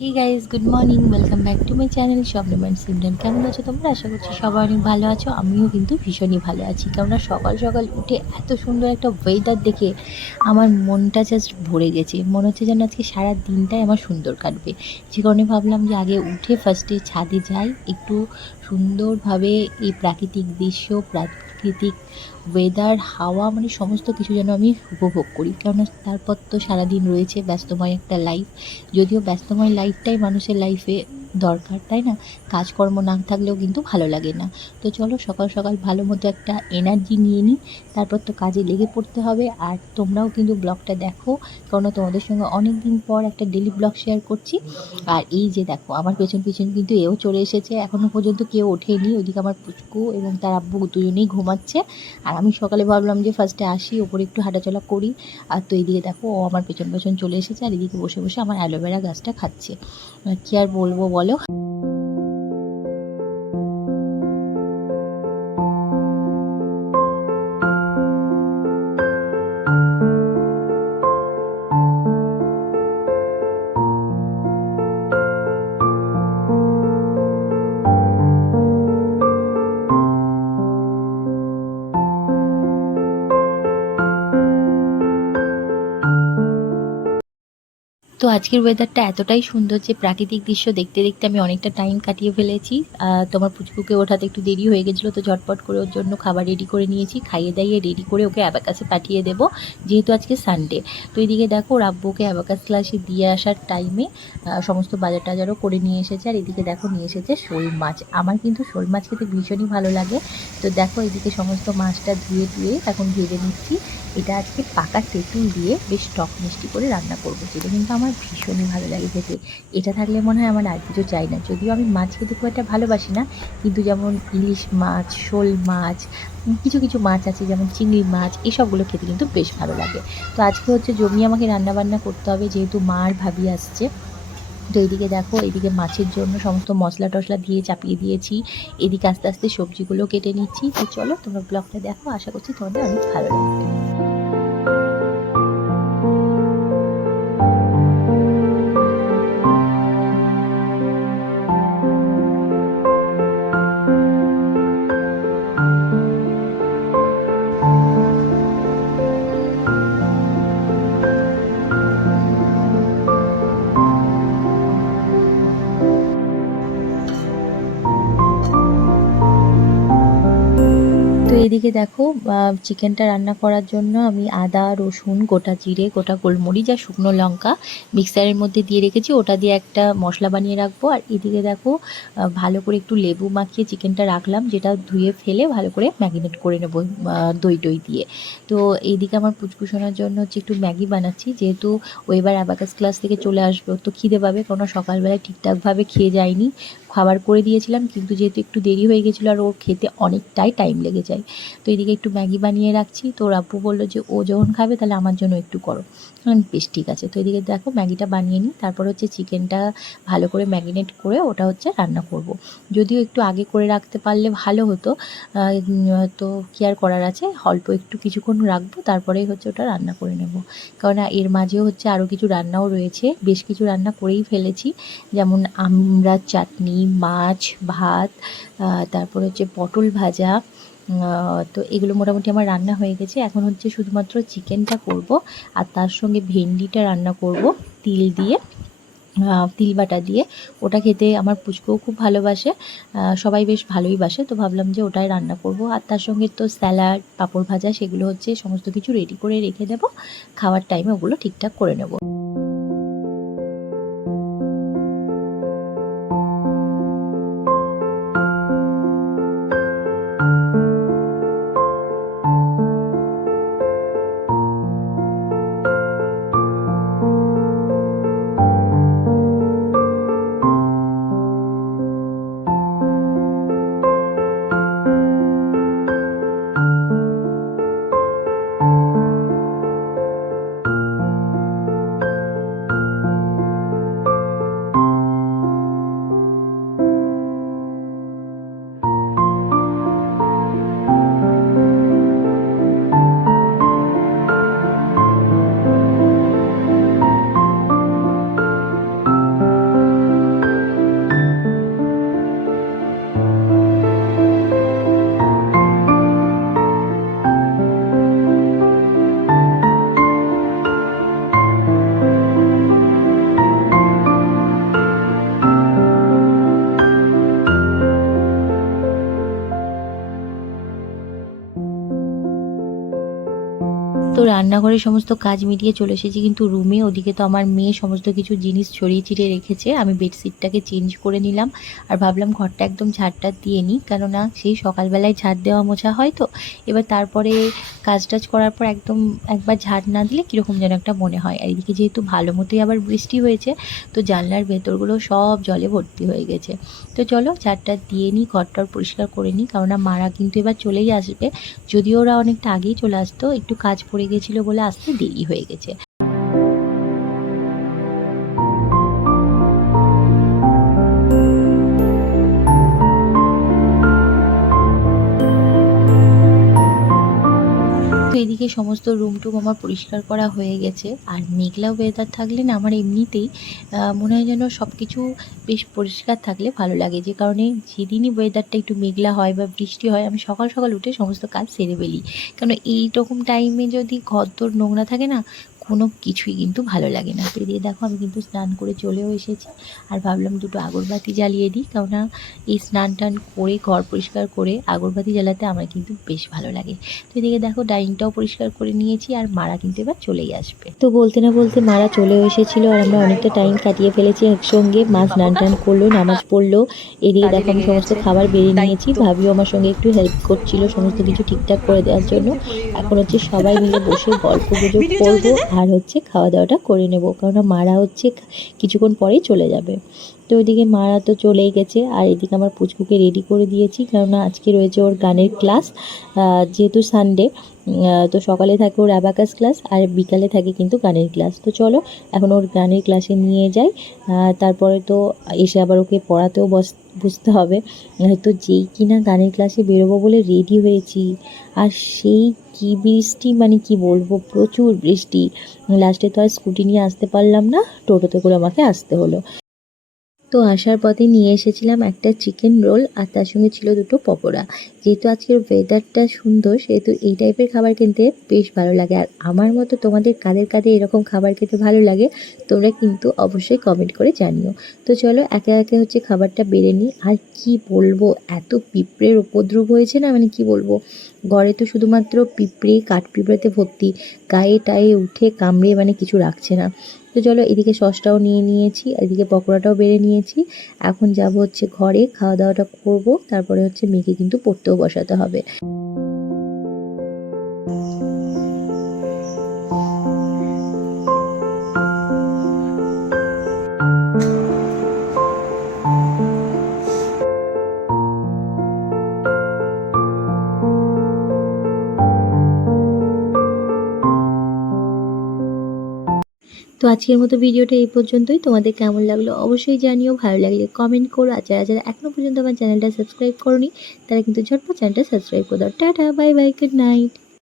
Hey guys, good morning. Welcome back to my channel Shobnam and Simran. কেমন আছো তোমরা? আশা করছি সবাই অনেক ভালো আছো। আমিও কিন্তু ভীষণই ভালো আছি। কেননা সকাল সকাল উঠে এত সুন্দর একটা ওয়েদার দেখে আমার মনটা জাস্ট ভরে গেছে। মনে হচ্ছে যেন আজকে সারা দিনটাই আমার সুন্দর কাটবে। যে কারণে ভাবলাম যে আগে উঠে ফার্স্টে ছাদে যাই, একটু সুন্দরভাবে এই প্রাকৃতিক দৃশ্য, প্রাকৃতিক ওয়েদার, হাওয়া মানে সমস্ত কিছু যেন আমি উপভোগ করি। কেননা তারপর তো সারাদিন রয়েছে ব্যস্তময় একটা লাইফ। যদিও ব্যস্তময় লাইফটাই মানুষের লাইফে দরকার, তাই না? কাজকর্ম না থাকলেও কিন্তু ভালো লাগে না। তো চলো সকাল সকাল ভালো মতো একটা এনার্জি নিয়ে নিই, তারপর তো কাজে লেগে পড়তে হবে। আর তোমরাও কিন্তু ব্লগটা দেখো, কারণ তোমাদের সঙ্গে অনেক দিন পর একটা ডেলি ব্লগ শেয়ার করছি। আর এই যে দেখো আমার পেছন পেছন কিন্তু এও চলে এসেছে, এখনও পর্যন্ত কেউ ওঠেনি। ওইদিকে আমার পুচকু এবং তার আব্বু দুজনেই ঘুমাচ্ছে। আর আমি সকালে ভাবলাম যে ফার্স্টে আসি, ওপরে একটু হাঁটাচলা করি। আর তো এইদিকে দেখো ও আমার পেছন পেছন চলে এসেছে, আর এদিকে বসে বসে আমার অ্যালোভেরা গাছটা খাচ্ছে। কি আর বলবো বলো। তো আজকের ওয়েদারটা এতটাই সুন্দর যে প্রাকৃতিক দৃশ্য দেখতে দেখতে আমি অনেকটা টাইম কাটিয়ে ফেলেছি। তোমার পুচকুকে ওঠাতে একটু দেরি হয়ে গেছিলো, তো ঝটপট করে ওর জন্য খাবার রেডি করে নিয়েছি। খাইয়ে দাইয়ে রেডি করে ওকে অ্যাবাকাসে পাঠিয়ে দেবো, যেহেতু আজকে সানডে। তো এদিকে দেখো ওর আব্বুকে অ্যাবাকাস ক্লাসে দিয়ে আসার টাইমে সমস্ত বাজার টাজারও করে নিয়ে এসেছে। আর এদিকে দেখো নিয়ে এসেছে শোল মাছ। আমার কিন্তু শোল মাছ খেতে ভীষণই ভালো লাগে। তো দেখো এদিকে সমস্ত মাছটা ধুয়ে ধুয়ে এখন ভেজে নিচ্ছি। এটা আজকে পাকা তেঁতুল দিয়ে বেশ টক মিষ্টি করে রান্না করবো, যেটা কিন্তু আমার ভীষণই ভালো লাগে খেতে। এটা থাকলে মনে হয় আমার আর কিছু চাই না। যদিও আমি মাছ খেতে খুব একটা ভালোবাসি না, কিন্তু যেমন ইলিশ মাছ, শোল মাছ, কিছু কিছু মাছ আছে যেমন চিংড়ি মাছ, এসবগুলো খেতে কিন্তু বেশ ভালো লাগে। তো আজকে হচ্ছে জমিয়ে আমাকে রান্নাবান্না করতে হবে, যেহেতু মা আর ভাবি আসছে। তো এইদিকে দেখো, এদিকে মাছের জন্য সমস্ত মশলা টশলা দিয়ে চাপিয়ে দিয়েছি। এদিকে আস্তে আস্তে সবজিগুলো কেটে নিচ্ছি। তো চলো তোমরা ব্লগটা দেখো, আশা করছি তোমাদের অনেক ভালো লাগবে। তো এদিকে দেখো চিকেনটা রান্না করার জন্য আমি আদা, রসুন, গোটা জিরে, গোটা গোলমরিচ আর শুকনো লঙ্কা মিক্সারের মধ্যে দিয়ে রেখেছি। ওটা দিয়ে একটা মশলা বানিয়ে রাখবো। আর এদিকে দেখো ভালো করে একটু লেবু মাখিয়ে চিকেনটা রাখলাম, যেটা ধুয়ে ফেলে ভালো করে ম্যারিনেট করে নেবো দই টই দিয়ে। তো এইদিকে আমার পুচকুসোনার জন্য হচ্ছে একটু ম্যাগি বানাচ্ছি, যেহেতু ও এবার অ্যাবাকাস ক্লাস থেকে চলে আসবে, ওর তো খিদে পাবে, কারণ সকালবেলায় ঠিকঠাকভাবে খেয়ে যায়নি। খাবার করে দিয়েছিলাম, কিন্তু যেহেতু একটু দেরি হয়ে গেছিলো আর ওর খেতে অনেকটাই টাইম লেগে যায়। তো এদিকে একটু ম্যাগি বানিয়ে রাখছি। তো ওর আব্বু বললো যে ও যখন খাবে তাহলে আমার জন্য একটু করো। বেশ ঠিক আছে। তো এদিকে দেখো ম্যাগিটা বানিয়ে নিই, তারপর হচ্ছে চিকেনটা ভালো করে ম্যারিনেট করে ওটা হচ্ছে রান্না করব। যদিও একটু আগে করে রাখতে পারলে ভালো হতো, তো কী আর করার আছে, অল্প একটু কিছুক্ষণ রাখবো, তারপরেই হচ্ছে ওটা রান্না করে নেব। কারণ এর মাঝেও হচ্ছে আরও কিছু রান্নাও রয়েছে, বেশ কিছু রান্না করেই ফেলেছি। যেমন আমড়ার চাটনি, মাছ, ভাত, তারপর হচ্ছে পটল ভাজা। তো এগুলো মোটামুটি আমার রান্না হয়ে গেছে। এখন হচ্ছে শুধুমাত্র চিকেনটা করব, আর তার সঙ্গে ভেন্ডিটা রান্না করব তিল দিয়ে, তিল বাটা দিয়ে। ওটা খেতে আমার পুচকুও খুব ভালোবাসে, সবাই বেশ ভালোই বাসে। তো ভাবলাম যে ওটাই রান্না করব। আর তার সঙ্গে তো স্যালাড, পাঁপড় ভাজা, সেগুলো হচ্ছে সমস্ত কিছু রেডি করে রেখে দেবো। খাওয়ার টাইমে ওগুলো ঠিকঠাক করে নেব। রান্নাঘরের সমস্ত কাজ মিটিয়ে চলে এসেছি কিন্তু রুমে। ওদিকে তো আমার মেয়ে সমস্ত কিছু জিনিস ছড়িয়ে ছিটিয়ে রেখেছে। আমি বেডশিটটাকে চেঞ্জ করে নিলাম আর ভাবলাম ঘরটা একদম ঝাড়টা দিয়ে নিই, কেননা সেই সকালবেলায় ঝাড় দেওয়া মোছা হয় তো। এবার তারপরে কাজ টাজ করার পর একদম একবার ঝাড় না দিলে কীরকম যেন একটা মনে হয়। আর এদিকে যেহেতু ভালো মতোই আবার বৃষ্টি হয়েছে, তো জানলার ভেতরগুলো সব জলে ভর্তি হয়ে গেছে। তো চলো ঝাড়টা দিয়ে নিই, ঘরটার পরিষ্কার করে নিই, কেননা মারা কিন্তু এবার চলেই আসবে। যদিও ওরা অনেকটা আগেই চলে আসতো, একটু কাজ পড়ে গেছিলো বলে আসতে দেরি হয়ে গেছে। তো এদিকে সমস্ত রুম টুম আমার পরিষ্কার করা হয়ে গেছে। আর মেঘলা ওয়েদার থাকলে না আমার এমনিতেই মনে হয় যেন সব কিছু বেশ পরিষ্কার থাকলে ভালো লাগে। যে কারণে যেদিনই ওয়েদারটা একটু মেঘলা হয় বা বৃষ্টি হয়, আমি সকাল সকাল উঠে সমস্ত কাজ সেরে ফেলি। কারণ এইরকম টাইমে যদি ঘরদোর নোংরা থাকে না, কোনো কিছুই কিন্তু ভালো লাগে না। তো এদিকে দেখো আমি কিন্তু স্নান করে চলেও এসেছি। আর ভাবলাম দুটো আগরবাতি জ্বালিয়ে দিই, কেননা এই স্নান টান করে ঘর পরিষ্কার করে আগরবাতি জ্বালাতে আমার কিন্তু বেশ ভালো লাগে। তো এদিকে দেখো ডাইনিংটাও পরিষ্কার করে নিয়েছি আর মারা কিন্তু এবার চলেই আসবে। তো বলতে না বলতে মারা চলেও এসেছিল আর আমরা অনেকটা টাইম কাটিয়ে ফেলেছি একসঙ্গে। মা স্নান টান করলো, নামাজ পড়লো। এদিকে দেখো আমি সমস্ত খাবার বেড়ে নিয়েছি, ভাবিও আমার সঙ্গে একটু হেল্প করছিল সমস্ত কিছু ঠিকঠাক করে দেওয়ার জন্য। এখন হচ্ছে সবাই মিলে বসে গল্প গুজব করবো আর হচ্ছে খাওয়া দাওয়াটা করে নেবো, কারণ মারা হচ্ছে কিছুক্ষণ পরেই চলে যাবে। তো ওইদিকে মারা তো চলেই গেছে আর এদিকে আমার পুচকুকে রেডি করে দিয়েছি, কেননা আজকে রয়েছে ওর গানের ক্লাস। যেহেতু সানডে, তো সকালে থাকে ওর অ্যাবাকাস ক্লাস আর বিকালে থাকে কিন্তু গানের ক্লাস। তো চলো এখন ওর গানের ক্লাসে নিয়ে যাই। তারপরে তো এসে আবার ওকে পড়াতেও বুঝতে হবে। তো যেই কিনা গানের ক্লাসে বেরোবো বলে রেডি হয়েছি, আর সেই কি বৃষ্টি, মানে কি বলবো, প্রচুর বৃষ্টি। লাস্টে তো আর স্কুটি নিয়ে আসতে পারলাম না, টোটোতে করে আমাকে আসতে হলো। তো আসার পথে নিয়ে এসেছিলাম একটা চিকেন রোল আর তার সঙ্গে ছিল দুটো পকোড়া। যেহেতু আজকের ওয়েদারটা সুন্দর, সেহেতু এই টাইপের খাবার খেতে বেশ ভালো লাগে। আর আমার মতো তোমাদের কাদের কাদের এরকম খাবার খেতে ভালো লাগে তোমরা কিন্তু অবশ্যই কমেন্ট করে জানিও। তো চলো একে একে হচ্ছে খাবারটা বেড়ে নিই। আর কি বলবো, এত পিঁপড়ের উপদ্রব হয়েছে না, মানে কি বলবো, ঘরে তো শুধুমাত্র পিঁপড়ে, কাঠ পিঁপড়েতে ভর্তি, গায়ে টায়ে উঠে কামড়ে মানে কিছু রাখছে না। তো চলো এদিকে সসটাও নিয়ে নিয়েছি, এদিকে পকোড়াটাও বেড়ে নিয়েছি। এখন যাব হচ্ছে ঘরে, খাওয়া দাওয়াটা করব, তারপরে হচ্ছে মেয়েকে কিন্তু পড়তেও বসাতে হবে। তো আজকের মতো ভিডিওটা এই পর্যন্তই। তোমাদের কেমন লাগলো অবশ্যই জানিও, ভালো লাগলে কমেন্ট করো। আর যারা যারা এখনো পর্যন্ত আমার চ্যানেলটা সাবস্ক্রাইব করোনি তারা কিন্তু ঝটপট চ্যানেলটা সাবস্ক্রাইব করে দাও। Tata, bye bye, good night.